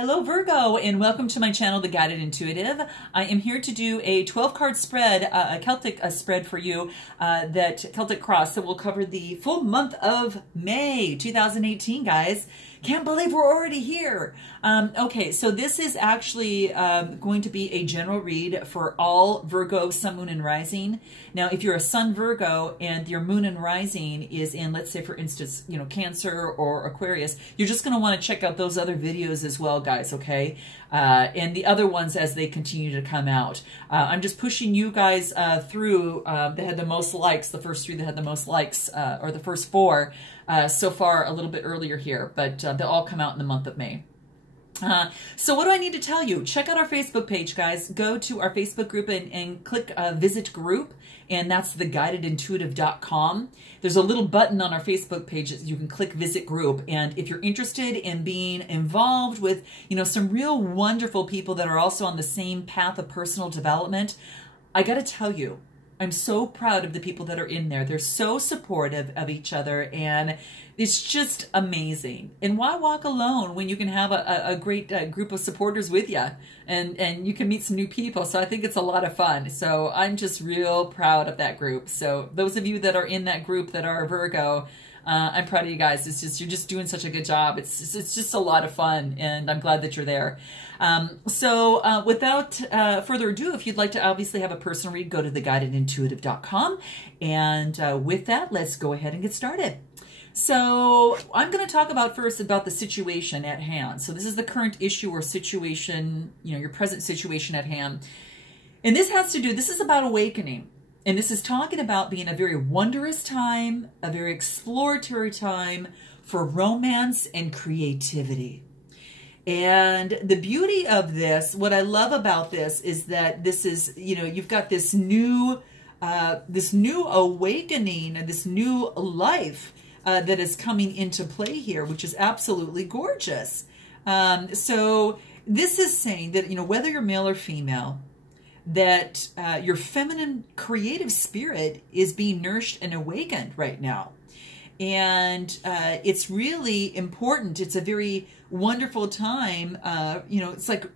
Hello Virgo, and welcome to my channel, The Guided Intuitive. I am here to do a 12-card spread, a Celtic spread for you, that Celtic cross that will cover the full month of May 2018, guys. Can't believe we're already here. Okay, so this is actually going to be a general read for all Virgo, Sun, Moon, and Rising. Now, if you're a Sun Virgo and your Moon and Rising is in, let's say, for instance, you know, Cancer or Aquarius, you're just going to want to check out those other videos as well, guys, okay? And the other ones as they continue to come out. I'm just pushing you guys through that had the most likes, the first three that had the most likes, or the first four so far a little bit earlier here, but they'll all come out in the month of May. So what do I need to tell you? Check out our Facebook page, guys. Go to our Facebook group and click Visit Group, and that's theguidedintuitive.com. There's a little button on our Facebook page that you can click Visit Group, and if you're interested in being involved with, you know, some real wonderful people that are also on the same path of personal development, I got to tell you, I'm so proud of the people that are in there. They're so supportive of each other, and it's just amazing. And why walk alone when you can have a great group of supporters with you, and you can meet some new people? So I think it's a lot of fun. So I'm just real proud of that group. So those of you that are in that group that are Virgo, I'm proud of you guys. It's just, you're just doing such a good job. It's just a lot of fun, and I'm glad that you're there. Without further ado, if you'd like to obviously have a personal read, go to theguidedintuitive.com. And with that, let's go ahead and get started. So I'm going to talk about first about the situation at hand. So this is the current issue or situation, you know, your present situation at hand. And this has to do, this is about awakening. And this is talking about being a very wondrous time, a very exploratory time for romance and creativity. And the beauty of this, what I love about this is that this is, you know, you've got this new awakening and this new life that is coming into play here, which is absolutely gorgeous. So this is saying that, you know, whether you're male or female, that your feminine creative spirit is being nourished and awakened right now. And it's really important. It's a very wonderful time. You know, it's like,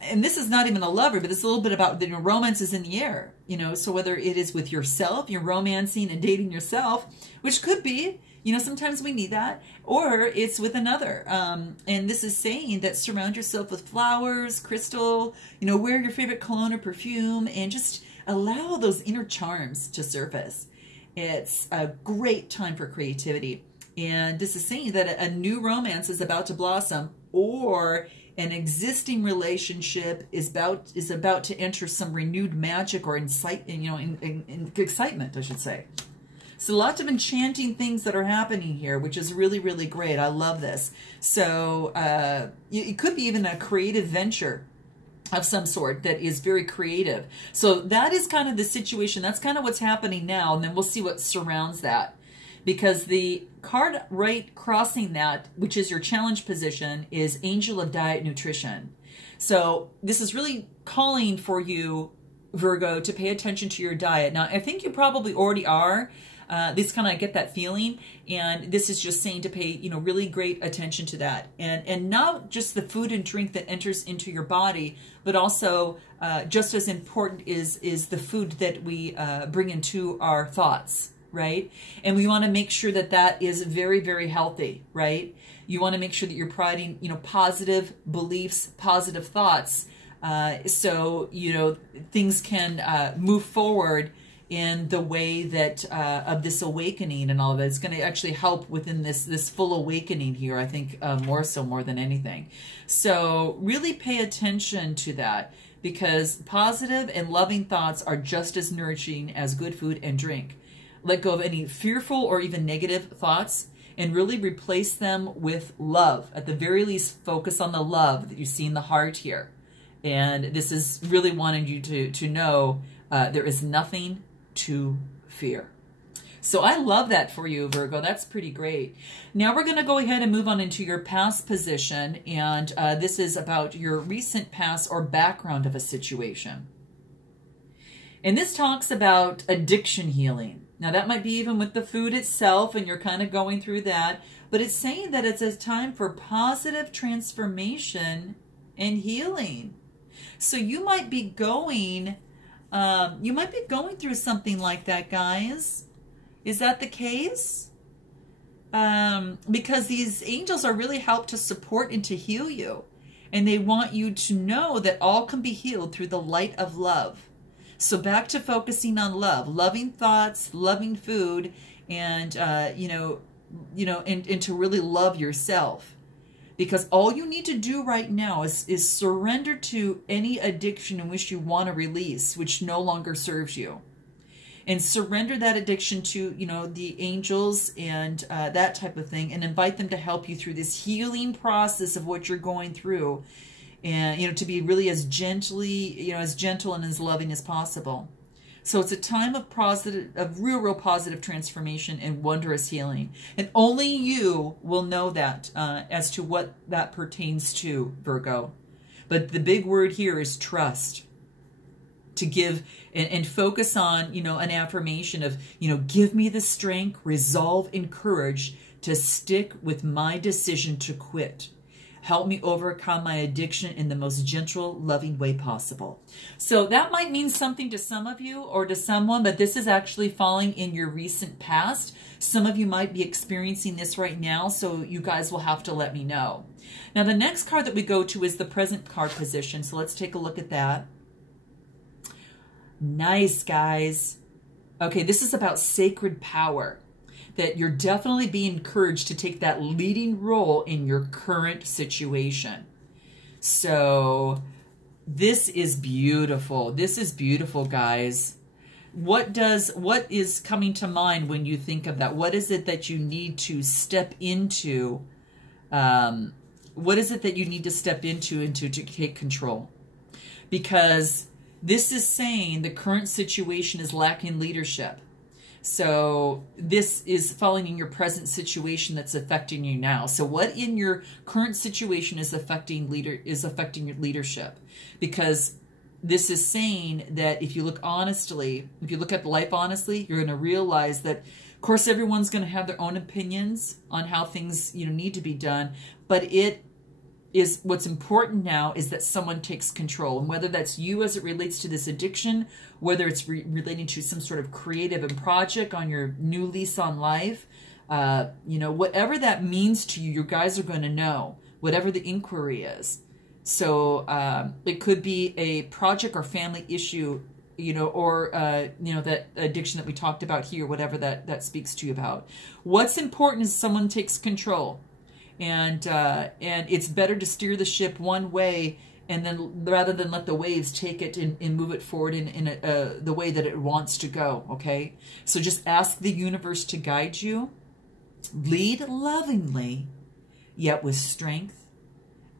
and this is not even a lover, but it's a little bit about the, you know, romance is in the air, you know, so whether it is with yourself, you're romancing and dating yourself, which could be, you know, sometimes we need that, or it's with another. And this is saying that surround yourself with flowers, crystal, you know, wear your favorite cologne or perfume, and just allow those inner charms to surface. It's a great time for creativity. And this is saying that a new romance is about to blossom, or an existing relationship is about to enter some renewed magic or excitement, I should say. So lots of enchanting things that are happening here, which is really, really great. I love this. So it could be even a creative venture of some sort that is very creative. So that is kind of the situation. That's kind of what's happening now. And then we'll see what surrounds that. Because the card right crossing that, which is your challenge position, is Angel of Diet Nutrition. So this is really calling for you, Virgo, to pay attention to your diet. Now, I think you probably already are. This kind of get that feeling, and this is just saying to pay, you know, really great attention to that, and not just the food and drink that enters into your body, but also just as important is the food that we bring into our thoughts, right? And we want to make sure that that is very, very healthy, right? You want to make sure that you're providing, you know, positive beliefs, positive thoughts, so you know things can move forward in the way that of this awakening and all of it. It's going to actually help within this full awakening here, I think, more than anything. So really pay attention to that, because positive and loving thoughts are just as nourishing as good food and drink. Let go of any fearful or even negative thoughts and really replace them with love. At the very least, focus on the love that you see in the heart here. And this is really wanting you to know there is nothing to fear. So I love that for you, Virgo. That's pretty great. Now we're going to go ahead and move on into your past position. And this is about your recent past or background of a situation. And this talks about addiction healing. Now that might be even with the food itself, and you're kind of going through that, but it's saying that it's a time for positive transformation and healing. So you might be going through something like that, guys. Is that the case? Because these angels are really helped to support and to heal you. And they want you to know that all can be healed through the light of love. So back to focusing on love, loving thoughts, loving food, and, and to really love yourself. Because all you need to do right now is surrender to any addiction in which you want to release, which no longer serves you. And surrender that addiction to, the angels and that type of thing, and invite them to help you through this healing process of what you're going through. And, to be really as gentle and as loving as possible. So it's a time of real positive transformation and wondrous healing. And only you will know that as to what that pertains to, Virgo. But the big word here is trust. To give and focus on, an affirmation of, give me the strength, resolve, and courage to stick with my decision to quit. Help me overcome my addiction in the most gentle, loving way possible. So that might mean something to some of you or to someone, but this is actually falling in your recent past. Some of you might be experiencing this right now, so you guys will have to let me know. Now, the next card that we go to is the present card position. So let's take a look at that. Nice, guys. Okay, this is about sacred power. That you're definitely being encouraged to take that leading role in your current situation. So this is beautiful. This is beautiful, guys. What is coming to mind when you think of that? What is it that you need to step into? What is it that you need to step into to take control? Because this is saying the current situation is lacking leadership. So this is falling in your present situation that's affecting you now. So what in your current situation is affecting your leadership? Because this is saying that if you look at life honestly, you're going to realize that, of course, everyone's going to have their own opinions on how things need to be done, but what's important now is that someone takes control, and whether that's you as it relates to this addiction, whether it's relating to some sort of creative and project on your new lease on life, whatever that means to you, you guys are going to know, whatever the inquiry is. So it could be a project or family issue, or that addiction that we talked about here, whatever that speaks to you about. What's important is someone takes control. And it's better to steer the ship one way, and then rather than let the waves take it and move it forward in the way that it wants to go. Okay, so just ask the universe to guide you, lead lovingly, yet with strength,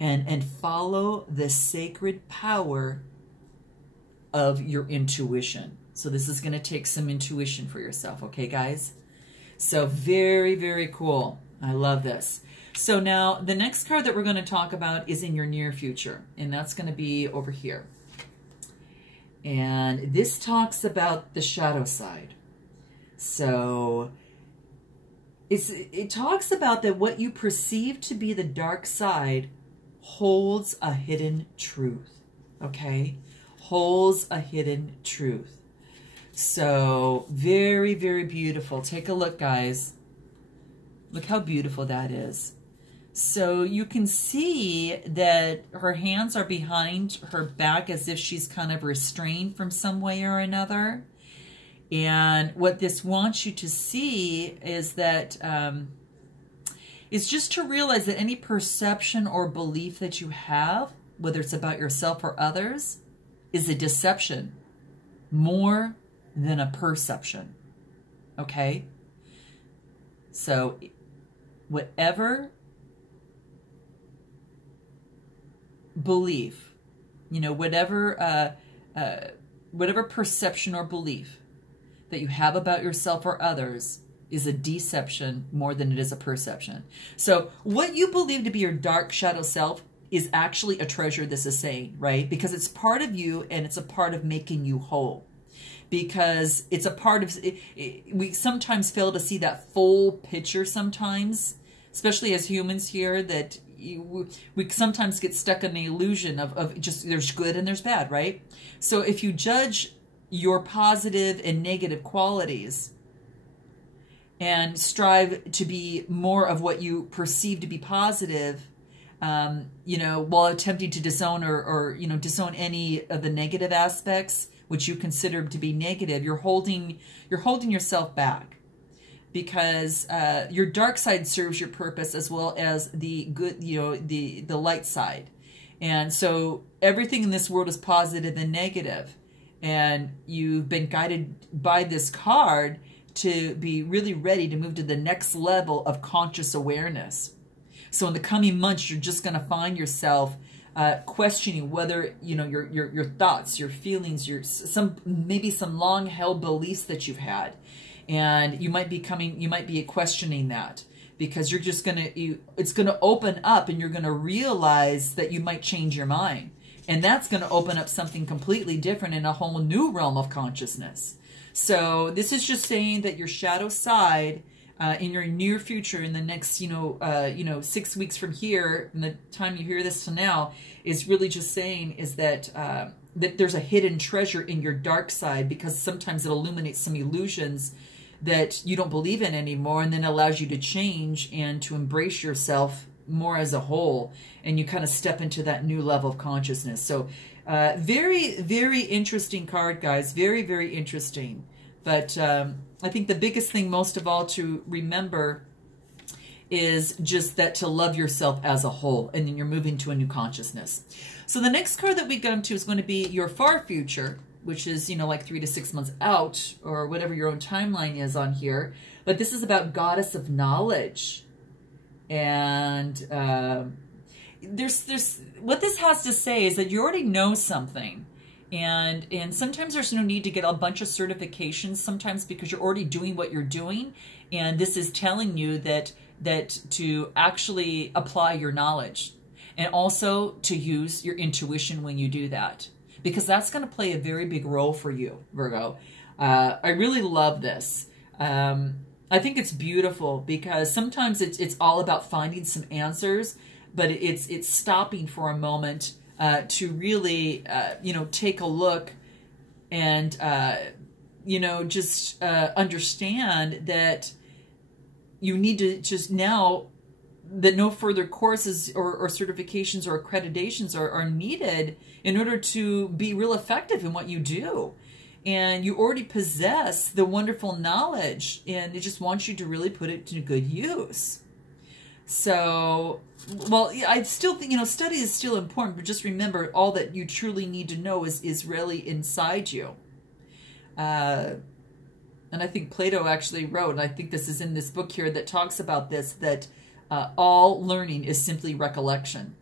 and follow the sacred power of your intuition. So this is going to take some intuition for yourself. Okay, guys. So very, very cool. I love this. So now the next card that we're going to talk about is in your near future, and that's going to be over here. And this talks about the shadow side. So it talks about that what you perceive to be the dark side holds a hidden truth, okay? Holds a hidden truth. So very, very beautiful. Take a look, guys. Look how beautiful that is. So you can see that her hands are behind her back as if she's kind of restrained from some way or another. And what this wants you to see is that it's just to realize that any perception or belief that you have, whether it's about yourself or others, is a deception more than a perception. Okay? So whatever belief, whatever perception or belief that you have about yourself or others is a deception more than it is a perception. So what you believe to be your dark shadow self is actually a treasure, this is saying, right? Because it's part of you and it's a part of making you whole. because it's a part of we sometimes fail to see that full picture sometimes, especially as humans here, that we sometimes get stuck in the illusion of just there's good and there's bad, right? So if you judge your positive and negative qualities and strive to be more of what you perceive to be positive, you know, while attempting to disown or you know, disown any of the negative aspects which you consider to be negative, you're holding yourself back, because your dark side serves your purpose as well as the good, you know, the light side. And so everything in this world is positive and negative, and you've been guided by this card to be really ready to move to the next level of conscious awareness. So in the coming months, you're just going to find yourself questioning whether, you know, your thoughts, your feelings, maybe some long held beliefs that you've had, and you might be questioning that, because you're just it's gonna open up, and you're gonna realize that you might change your mind, and that's gonna open up something completely different in a whole new realm of consciousness. So this is just saying that your shadow side, in your near future, in the next, 6 weeks from here, from the time you hear this to now, is really just saying is that that there's a hidden treasure in your dark side, because sometimes it illuminates some illusions that you don't believe in anymore, and then allows you to change and to embrace yourself more as a whole, and you kind of step into that new level of consciousness. So very, very interesting card, guys. Very, very interesting. But I think the biggest thing most of all to remember is just that to love yourself as a whole, and then you're moving to a new consciousness. So the next card that we come to is going to be your far future, which is, you know, like 3 to 6 months out, or whatever your own timeline is on here. But this is about Goddess of Knowledge. And there's what this has to say is that you already know something. And sometimes there's no need to get a bunch of certifications, sometimes because you're already doing what you're doing. And this is telling you that to actually apply your knowledge, and also to use your intuition when you do that, because that's going to play a very big role for you, Virgo. I really love this. I think it's beautiful, because sometimes it's all about finding some answers, but it's stopping for a moment to really, take a look and, just understand that you need to just now, that no further courses or certifications or accreditations are needed in order to be real effective in what you do. And you already possess the wonderful knowledge, and it just wants you to really put it to good use. So, well, I still think, study is still important, but just remember, all that you truly need to know is really inside you. And I think Plato actually wrote, and I think this is in this book here that talks about this, that all learning is simply recollection.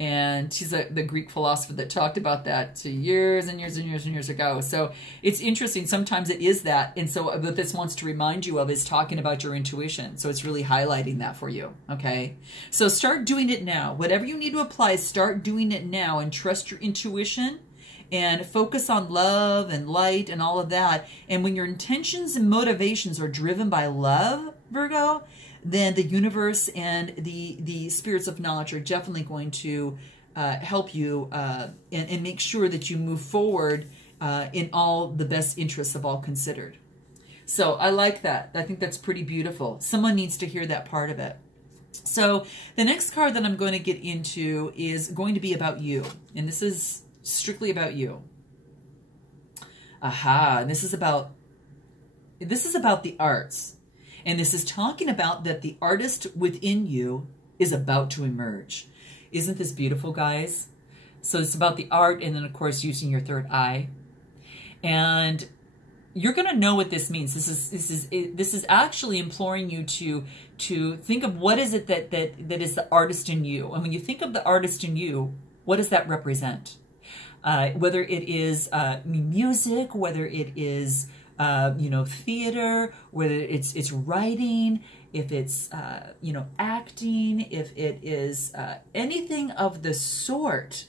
And he's the Greek philosopher that talked about that years and years and years and years ago. So it's interesting. Sometimes it is that. And so what this wants to remind you of is talking about your intuition. So it's really highlighting that for you. Okay. So start doing it now. Whatever you need to apply, start doing it now, and trust your intuition and focus on love and light and all of that. And when your intentions and motivations are driven by love, Virgo, then the universe and the spirits of knowledge are definitely going to help you and make sure that you move forward in all the best interests of all considered. So I like that. I think that's pretty beautiful. Someone needs to hear that part of it. So the next card that I'm going to get into is going to be about you. And this is strictly about you. Aha. And this is about the arts. And this is talking about that the artist within you is about to emerge. Isn't this beautiful, guys? So it's about the art, and then, of course, using your third eye. And you're going to know what this means. This is actually imploring you to think of what is it that is the artist in you. And when you think of the artist in you, what does that represent? Whether it is music, whether it is theater, whether it's writing, if it's, acting, if it is anything of the sort,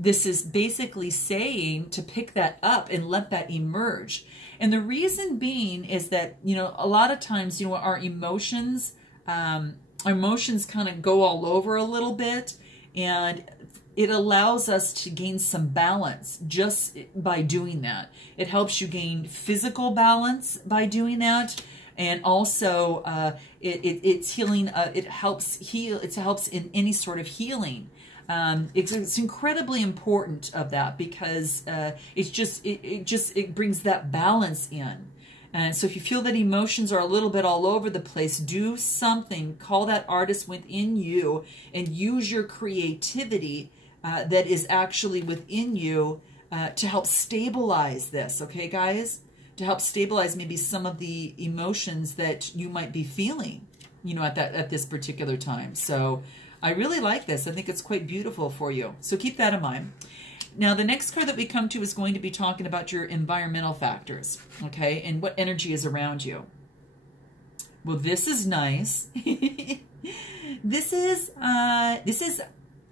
this is basically saying to pick that up and let that emerge. And the reason being is that, you know, a lot of times, you know, our emotions kind of go all over a little bit, and it allows us to gain some balance just by doing that. It helps you gain physical balance by doing that. And also it's healing, it helps heal, it helps in any sort of healing. It's incredibly important of that, because it brings that balance in. And so if you feel that emotions are a little bit all over the place, do something, call that artist within you and use your creativity that is actually within you to help stabilize this, okay, guys? To help stabilize maybe some of the emotions that you might be feeling, you know, at this particular time. So I really like this. I think it's quite beautiful for you. So keep that in mind. Now, the next card that we come to is going to be talking about your environmental factors, okay, and what energy is around you. Well, this is nice. This is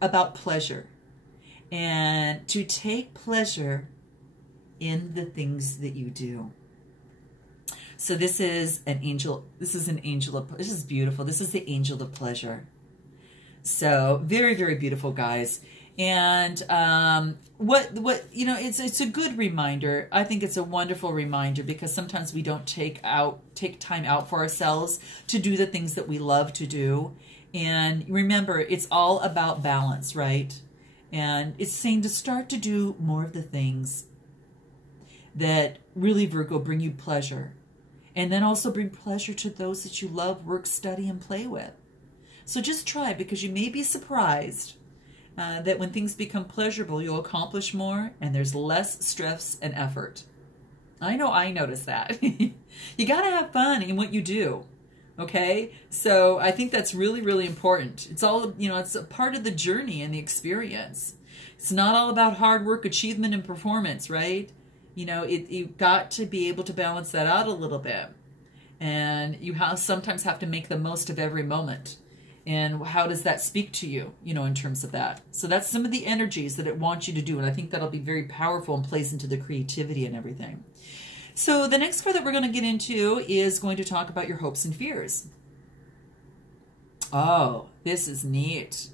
about pleasure, and to take pleasure in the things that you do. So this is an angel. This is an angel of. This is beautiful. This is the angel of pleasure. So very, very beautiful, guys. And what you know, it's a good reminder. I think it's a wonderful reminder, because sometimes we don't take time out for ourselves to do the things that we love to do. And remember, it's all about balance, right? And it's saying to start to do more of the things that really, Virgo, bring you pleasure. And then also bring pleasure to those that you love, work, study, and play with. So just try, because you may be surprised that when things become pleasurable, you'll accomplish more, and there's less stress and effort. I know I noticed that. You got to have fun in what you do, okay? So I think that's really, really important. It's all, you know, it's a part of the journey and the experience. It's not all about hard work, achievement, and performance, right? You know, you've got to be able to balance that out a little bit. And you sometimes have to make the most of every moment. And how does that speak to you, you know, in terms of that? So that's some of the energies that it wants you to do. And I think that'll be very powerful and plays into the creativity and everything. So the next card that we're going to get into is going to talk about your hopes and fears. Oh, this is neat.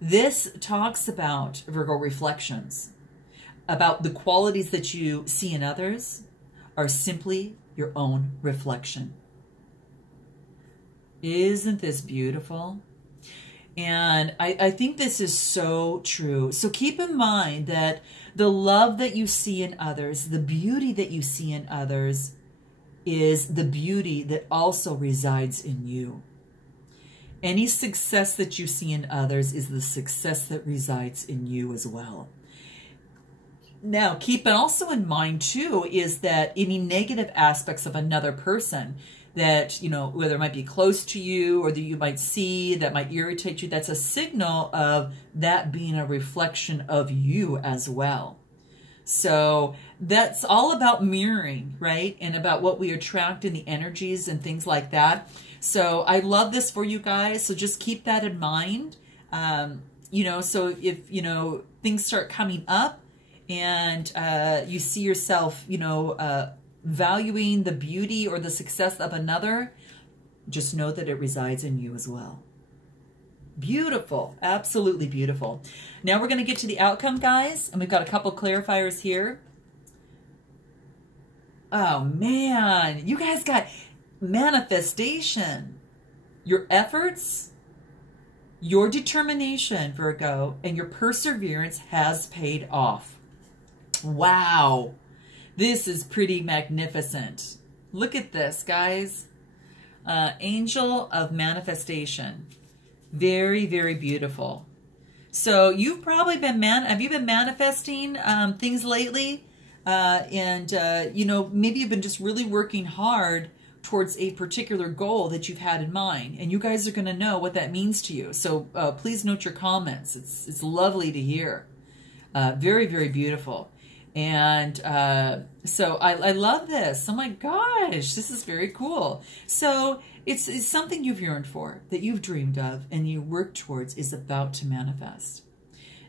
This talks about, Virgo, reflections, about the qualities that you see in others are simply your own reflection. Isn't this beautiful? And I think this is so true. So keep in mind that the love that you see in others, the beauty that you see in others, is the beauty that also resides in you. Any success that you see in others is the success that resides in you as well. Now, keep also in mind, too, is that any negative aspects of another person that, you know, whether it might be close to you or that you might see that might irritate you, that's a signal of that being a reflection of you as well. So that's all about mirroring, right? And about what we attract in the energies and things like that. So I love this for you guys. So just keep that in mind. You know, so if, you know, things start coming up and you see yourself, you know, valuing the beauty or the success of another, just know that it resides in you as well. Beautiful. Absolutely beautiful. Now we're going to get to the outcome, guys. And we've got a couple clarifiers here. Oh, man. You guys got manifestation. Your efforts, your determination, Virgo, and your perseverance has paid off. Wow. This is pretty magnificent. Look at this, guys. Angel of manifestation. Very, very beautiful. So you've probably been, have you been manifesting things lately? You know, maybe you've been just really working hard towards a particular goal that you've had in mind. And you guys are going to know what that means to you. So please note your comments. It's lovely to hear. Very, very beautiful. And so I love this. Oh my gosh, this is very cool. So it's something you've yearned for, that you've dreamed of, and you work towards is about to manifest.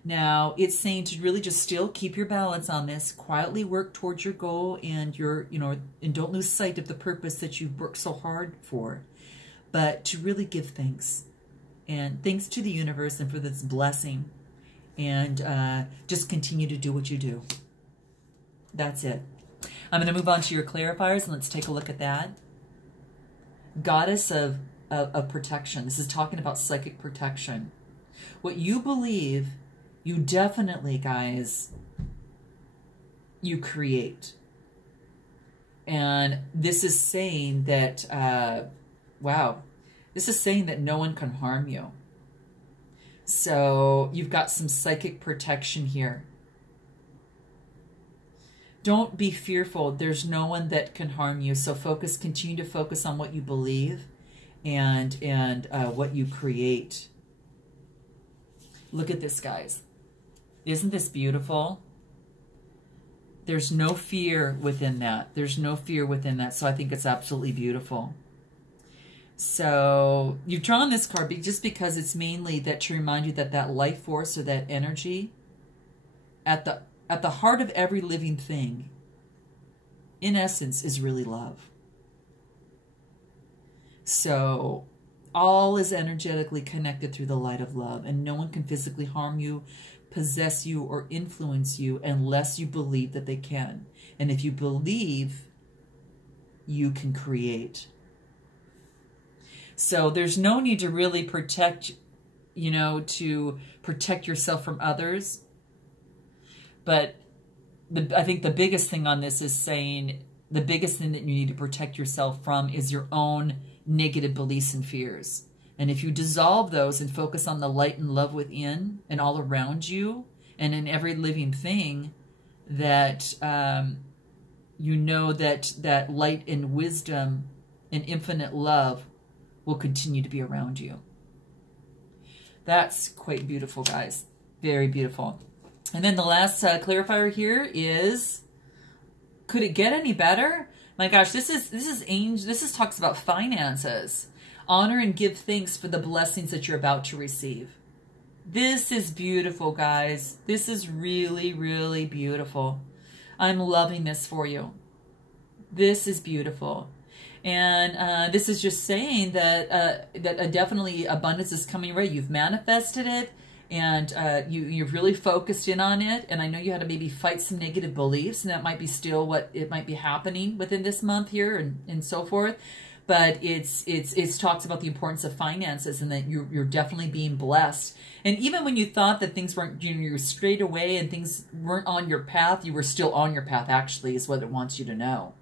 Now, it's saying to really just still keep your balance on this, quietly work towards your goal and and don't lose sight of the purpose that you've worked so hard for, but to really give thanks. And thanks to the universe and for this blessing. And just continue to do what you do. That's it. I'm going to move on to your clarifiers, and let's take a look at that. Goddess of protection. This is talking about psychic protection. What you believe, you definitely, guys, you create. And this is saying that, wow, this is saying that no one can harm you. So you've got some psychic protection here. Don't be fearful. There's no one that can harm you. So continue to focus on what you believe and what you create. Look at this, guys. Isn't this beautiful? There's no fear within that. There's no fear within that. So I think it's absolutely beautiful. So you've drawn this card just because it's mainly that to remind you that that life force or that energy at the heart of every living thing, in essence, is really love. So all is energetically connected through the light of love, and no one can physically harm you, possess you, or influence you unless you believe that they can. And if you believe, you can create. So there's no need to really protect, to protect yourself from others. But I think the biggest thing on this is saying the biggest thing that you need to protect yourself from is your own negative beliefs and fears. And if you dissolve those and focus on the light and love within and all around you and in every living thing, that that light and wisdom and infinite love will continue to be around you. That's quite beautiful, guys. Very beautiful. And then the last clarifier here is, could it get any better? My gosh, this talks about finances. Honor and give thanks for the blessings that you're about to receive. This is beautiful, guys. This is really, really beautiful. I'm loving this for you. This is beautiful. And this is just saying that definitely abundance is coming right. You've manifested it, and you've really focused in on it. And I know you had to maybe fight some negative beliefs, and that might be still what it might be happening within this month here and so forth. But it's talks about the importance of finances, and that you're definitely being blessed. And even when you thought that things weren't, you were straight away and things weren't on your path, you were still on your path, actually, is what it wants you to know.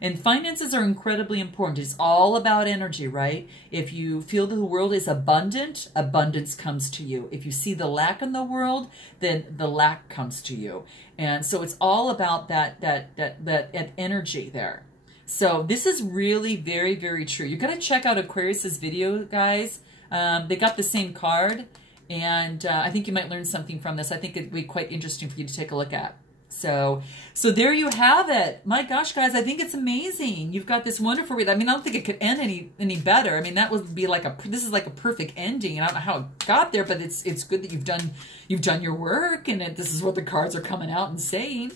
And finances are incredibly important. It's all about energy, right? If you feel that the world is abundant, abundance comes to you. If you see the lack in the world, then the lack comes to you. And so it's all about that energy there. So this is really very, very true. You're going to check out Aquarius's video, guys. They got the same card, and I think you might learn something from this. I think it'd be quite interesting for you to take a look at. So there you have it. My gosh, guys, I think it's amazing. You've got this wonderful read. I mean, I don't think it could end any better. I mean, that would be like this is like a perfect ending. I don't know how it got there, but it's good that you've done your work, and this is what the cards are coming out and saying.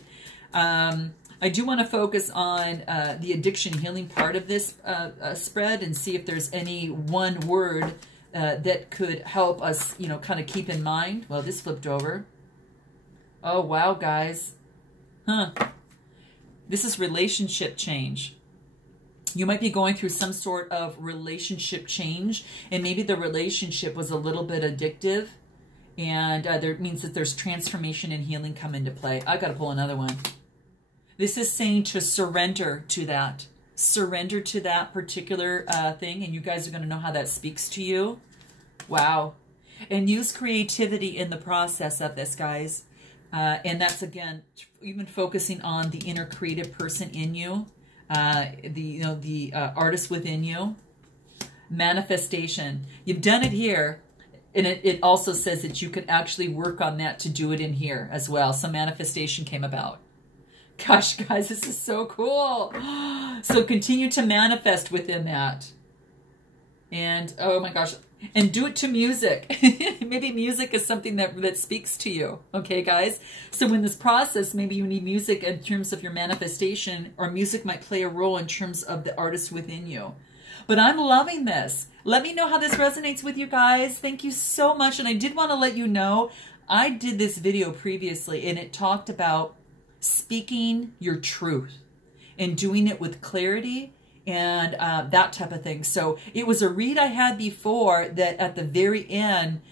I do want to focus on the addiction healing part of this spread and see if there's any one word that could help us, kind of keep in mind. Well, this flipped over. Oh, wow, guys. This is relationship change. You might be going through some sort of relationship change, and maybe the relationship was a little bit addictive, and there means that there's transformation and healing come into play. I got to pull another one. This is saying to surrender to that. Surrender to that particular thing, and you guys are going to know how that speaks to you. Wow. And use creativity in the process of this, guys. And that's, again, even focusing on the inner creative person in you, the artist within you. Manifestation. You've done it here, and it also says that you could actually work on that to do it in here as well. So manifestation came about. Gosh, guys, this is so cool. So continue to manifest within that. And, oh my gosh, And do it to music. Maybe music is something that speaks to you. Okay, guys? So in this process, maybe you need music in terms of your manifestation, or music might play a role in terms of the artist within you. But I'm loving this. Let me know how this resonates with you guys. Thank you so much. And I did want to let you know, I did this video previously, and it talked about speaking your truth and doing it with clarity and that type of thing. So it was a read I had before that at the very end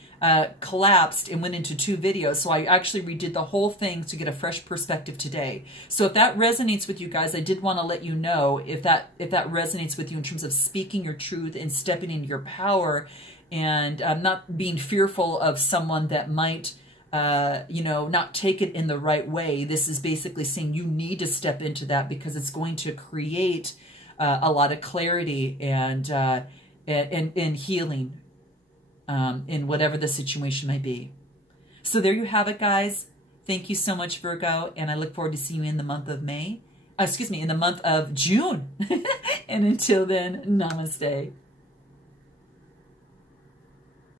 collapsed and went into 2 videos. So I actually redid the whole thing to get a fresh perspective today. So if that resonates with you guys, I did want to let you know if that resonates with you in terms of speaking your truth and stepping into your power, and not being fearful of someone that might you know, not take it in the right way. This is basically saying you need to step into that, because it's going to create a lot of clarity and healing in whatever the situation may be. So there you have it, guys. Thank you so much, Virgo, and I look forward to seeing you in the month of May. Excuse me, in the month of June. And until then, namaste.